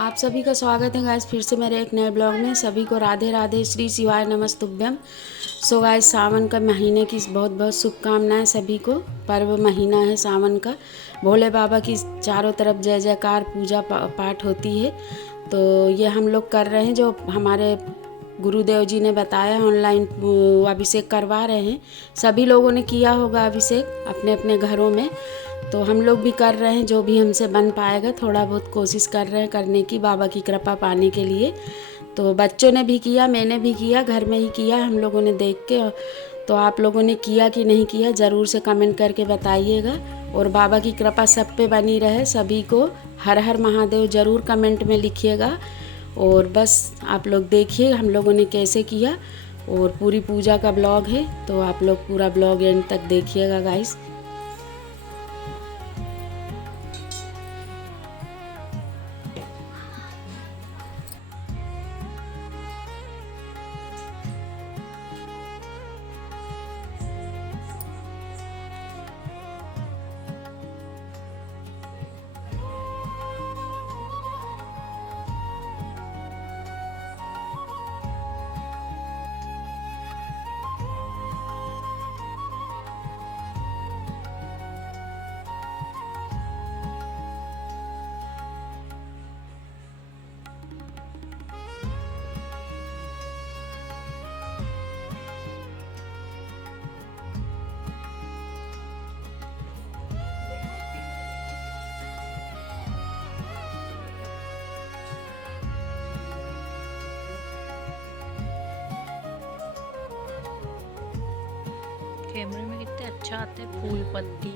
आप सभी का स्वागत है गाइस फिर से मेरे एक नए ब्लॉग में। सभी को राधे राधे, श्री शिवाय नमस्तुभ्यम। सो गाइस सावन का महीने की बहुत बहुत शुभकामनाएं सभी को। पर्व महीना है सावन का। भोले बाबा की चारों तरफ जय जयकार पूजा पाठ होती है। तो ये हम लोग कर रहे हैं, जो हमारे गुरुदेव जी ने बताया, ऑनलाइन अभिषेक करवा रहे हैं। सभी लोगों ने किया होगा अभिषेक अपने अपने घरों में, तो हम लोग भी कर रहे हैं। जो भी हमसे बन पाएगा थोड़ा बहुत कोशिश कर रहे हैं करने की, बाबा की कृपा पाने के लिए। तो बच्चों ने भी किया, मैंने भी किया, घर में ही किया हम लोगों ने देख के। तो आप लोगों ने किया कि नहीं किया ज़रूर से कमेंट करके बताइएगा। और बाबा की कृपा सब पे बनी रहे सभी को। हर हर महादेव ज़रूर कमेंट में लिखिएगा। और बस आप लोग देखिए हम लोगों ने कैसे किया। और पूरी पूजा का ब्लॉग है, तो आप लोग पूरा ब्लॉग एंड तक देखिएगा गाइस। कैमरे में कितने अच्छा आते हैं फूल पत्ती।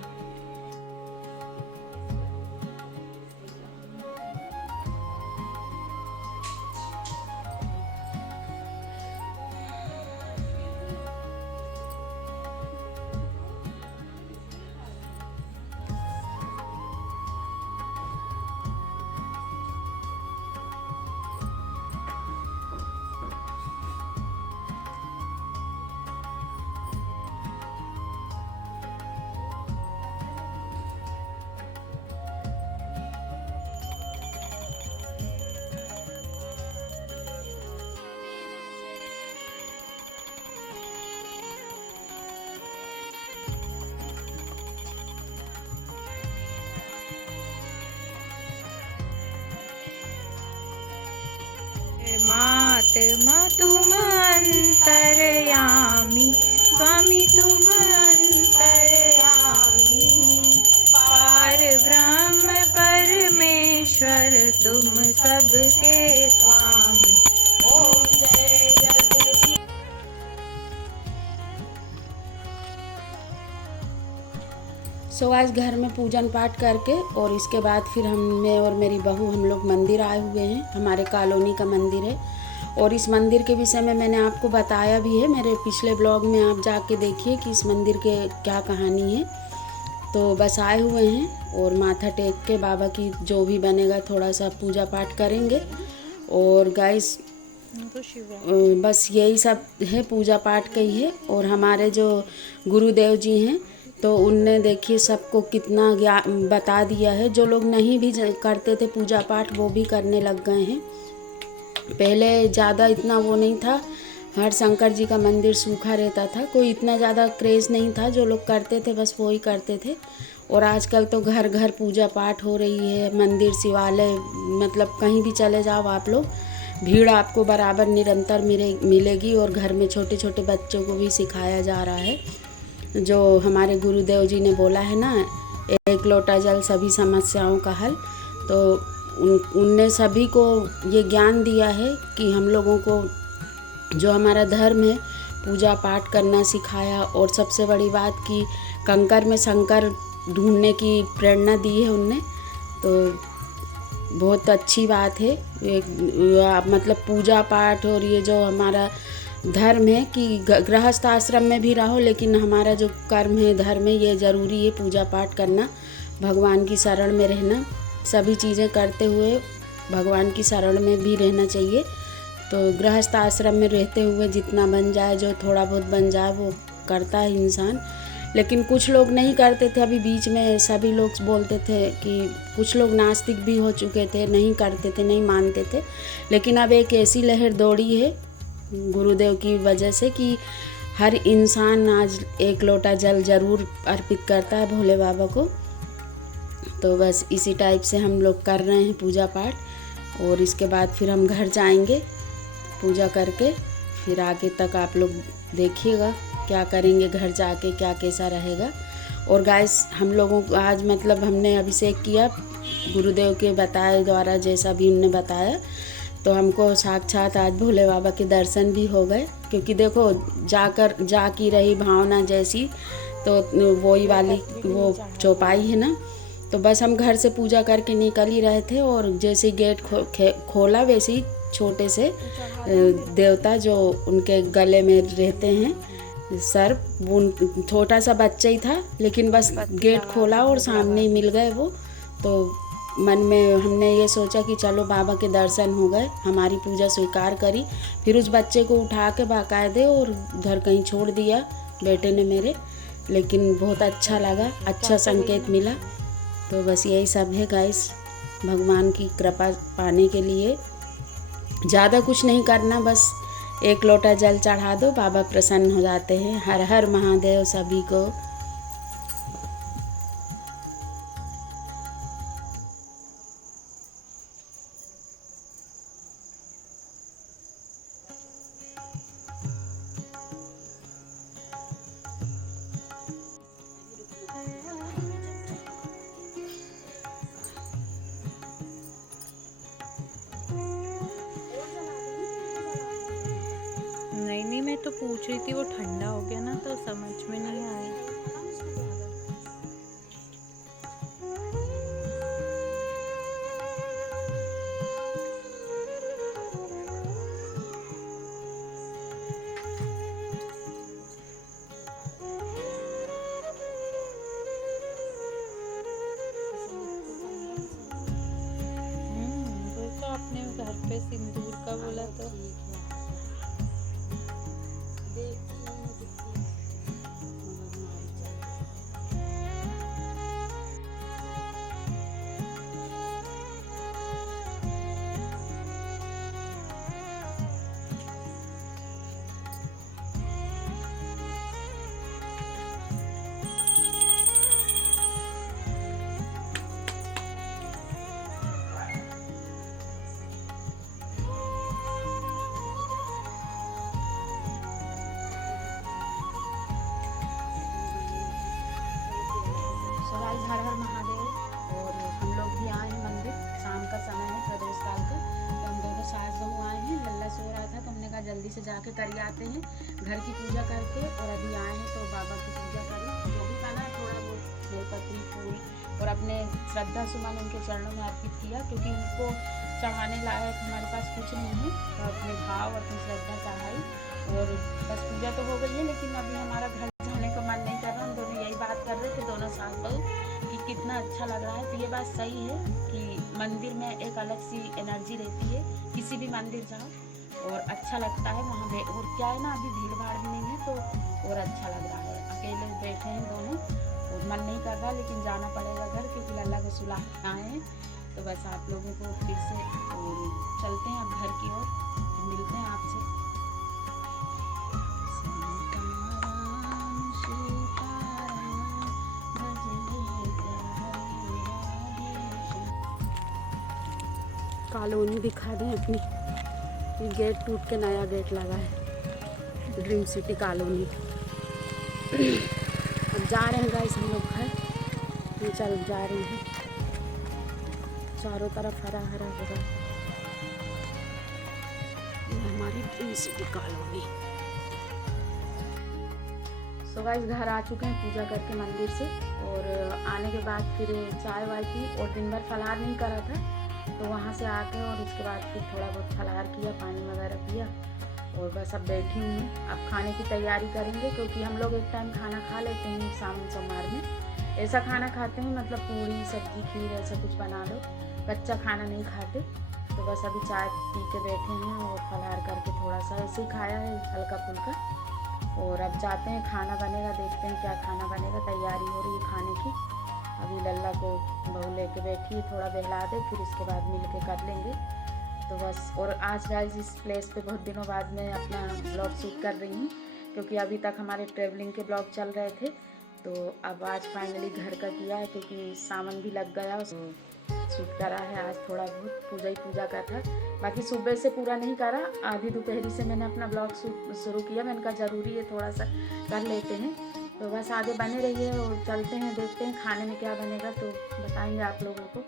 परमात्मा तुम अंतर्यामी, स्वामी तुम अंतर्यामी, पार ब्रह्म परमेश्वर तुम सबके स्वामी। ओम जय जगदीश। सो आज घर में पूजन पाठ करके और इसके बाद फिर मैं और मेरी बहू हम लोग मंदिर आए हुए हैं। हमारे कॉलोनी का मंदिर है और इस मंदिर के विषय में मैंने आपको बताया भी है मेरे पिछले ब्लॉग में। आप जाके देखिए कि इस मंदिर के क्या कहानी है। तो बस आए हुए हैं और माथा टेक के बाबा की जो भी बनेगा थोड़ा सा पूजा पाठ करेंगे। और गाइस बस यही सब है, पूजा पाठ का ही है। और हमारे जो गुरुदेव जी हैं तो उनने देखिए सबको कितना ज्ञान बता दिया है। जो लोग नहीं भी करते थे पूजा पाठ वो भी करने लग गए हैं। पहले ज़्यादा इतना वो नहीं था, हर शंकर जी का मंदिर सूखा रहता था, कोई इतना ज़्यादा क्रेज़ नहीं था। जो लोग करते थे बस वो ही करते थे। और आजकल तो घर घर पूजा पाठ हो रही है, मंदिर शिवालय मतलब कहीं भी चले जाओ आप लोग, भीड़ आपको बराबर निरंतर मिलेगी। और घर में छोटे छोटे बच्चों को भी सिखाया जा रहा है। जो हमारे गुरुदेव जी ने बोला है ना, एक लोटा जल सभी समस्याओं का हल। तो उनने सभी को ये ज्ञान दिया है कि हम लोगों को जो हमारा धर्म है पूजा पाठ करना सिखाया। और सबसे बड़ी बात कि कंकर में शंकर ढूंढने की प्रेरणा दी है उनने। तो बहुत अच्छी बात है मतलब पूजा पाठ। और ये जो हमारा धर्म है कि गृहस्थ आश्रम में भी रहो, लेकिन हमारा जो कर्म है धर्म है ये ज़रूरी है पूजा पाठ करना, भगवान की शरण में रहना। सभी चीज़ें करते हुए भगवान की शरण में भी रहना चाहिए। तो गृहस्थ आश्रम में रहते हुए जितना बन जाए, जो थोड़ा बहुत बन जाए वो करता है इंसान। लेकिन कुछ लोग नहीं करते थे। अभी बीच में सभी लोग बोलते थे कि कुछ लोग नास्तिक भी हो चुके थे, नहीं करते थे, नहीं मानते थे। लेकिन अब एक ऐसी लहर दौड़ी है गुरुदेव की वजह से कि हर इंसान आज एक लोटा जल ज़रूर अर्पित करता है भोले बाबा को। तो बस इसी टाइप से हम लोग कर रहे हैं पूजा पाठ, और इसके बाद फिर हम घर जाएंगे पूजा करके। फिर आगे तक आप लोग देखिएगा क्या करेंगे घर जाके, क्या कैसा रहेगा। और गाइस हम लोगों को आज मतलब हमने अभिषेक किया गुरुदेव के बताए द्वारा, जैसा भी उन्होंने बताया, तो हमको साक्षात आज भोले बाबा के दर्शन भी हो गए। क्योंकि देखो जा की रही भावना जैसी, तो वही वाली वो चौपाई है ना। तो बस हम घर से पूजा करके निकल ही रहे थे, और जैसे गेट खोला वैसे ही छोटे से देवता जो उनके गले में रहते हैं सर्प, वो छोटा सा बच्चा ही था, लेकिन बस गेट खोला और सामने ही मिल गए वो। तो मन में हमने ये सोचा कि चलो बाबा के दर्शन हो गए, हमारी पूजा स्वीकार करी। फिर उस बच्चे को उठा के बाकायदे और उधर कहीं छोड़ दिया बेटे ने मेरे। लेकिन बहुत अच्छा लगा, अच्छा संकेत मिला। तो बस यही सब है गाइस, भगवान की कृपा पाने के लिए ज़्यादा कुछ नहीं करना, बस एक लोटा जल चढ़ा दो, बाबा प्रसन्न हो जाते हैं। हर हर महादेव सभी को। नहीं, मैं तो पूछ रही थी, वो ठंडा हो गया ना तो समझ में नहीं आया। वो तो आपने घर पे सिंदूर का बोला तो हर हर महादेव। और हम लोग भी आए हैं मंदिर, शाम का समय है प्रदोष काल का। तो हम दोनों सास बहू आए हैं। लल्ला सो रहा था तो हमने कहा जल्दी से जाके कर आते हैं घर की पूजा करके। और अभी आए हैं तो बाबा की पूजा करें, जो भी बना थोड़ा बहुत बेलपत्री फूल और अपने श्रद्धा सुमन उनके चरणों में अर्पित किया। क्योंकि उनको चढ़ाने लायक हमारे पास कुछ नहीं है, तो अपने भाव अपनी श्रद्धा चढ़ाई। और बस पूजा तो हो गई है, लेकिन अभी हमारा घर जाने का मन नहीं कर रहा। हम दोनों यही बात कर रहे थे दोनों सास बहू कि कितना अच्छा लग रहा है। तो ये बात सही है कि मंदिर में एक अलग सी एनर्जी रहती है, किसी भी मंदिर जाओ और अच्छा लगता है वहाँ पे। और क्या है ना, अभी भीड़ भाड़ भी नहीं है तो और अच्छा लग रहा है। अकेले बैठे हैं दोनों और मन नहीं कर रहा, लेकिन जाना पड़ेगा घर क्योंकि लल्ला को सुला आए हैं। तो बस आप लोगों को फिर से और चलते हैं अब घर की ओर, मिलते हैं आपसे। कॉलोनी दिखा दें अपनी, ये गेट टूट के नया गेट लगा है, ड्रीम सिटी कॉलोनी। अब जा रहे हैं गाइस हम लोग घर, ये चल जा रहे हैं। चारों तरफ हरा हरा हरा, ये हमारी dream city colony. So guys घर आ चुके हैं पूजा करके मंदिर से। और आने के बाद फिर चाय वाय पी और दिन भर फलाहार नहीं करा था, तो वहाँ से आके और उसके बाद फिर थोड़ा बहुत फलाहार किया, पानी वगैरह पिया और बस अब बैठी हूँ। अब खाने की तैयारी करेंगे क्योंकि हम लोग एक टाइम खाना खा लेते हैं सावन सोमवार में। ऐसा खाना खाते हैं मतलब पूरी सब्जी खीर ऐसा कुछ बना लो, कच्चा खाना नहीं खाते। तो बस अभी चाय पी के बैठे हैं और फलाहार करके थोड़ा सा ऐसे ही खाया है हल्का फुल्का। और अब जाते हैं, खाना बनेगा, देखते हैं क्या खाना बनेगा। तैयारी हो रही है खाने की। अभी लल्ला को बहू लेके बैठी है, थोड़ा बहला दे, फिर इसके बाद मिल के कर लेंगे। तो बस। और आज गाइस इस प्लेस पे बहुत दिनों बाद मैं अपना ब्लॉग शूट कर रही हूँ, क्योंकि अभी तक हमारे ट्रैवलिंग के ब्लॉग चल रहे थे। तो अब आज फाइनली घर का किया है, क्योंकि सावन भी लग गया, शूट करा है। आज थोड़ा बहुत पूजा का था, बाकी सुबह से पूरा नहीं करा। आधी दोपहरी से मैंने अपना ब्लॉग शुरू किया। मैंने कहा ज़रूरी है, थोड़ा सा कर लेते हैं। तो बस आगे बने रहिए और चलते हैं, देखते हैं खाने में क्या बनेगा, तो बताएंगे आप लोगों को।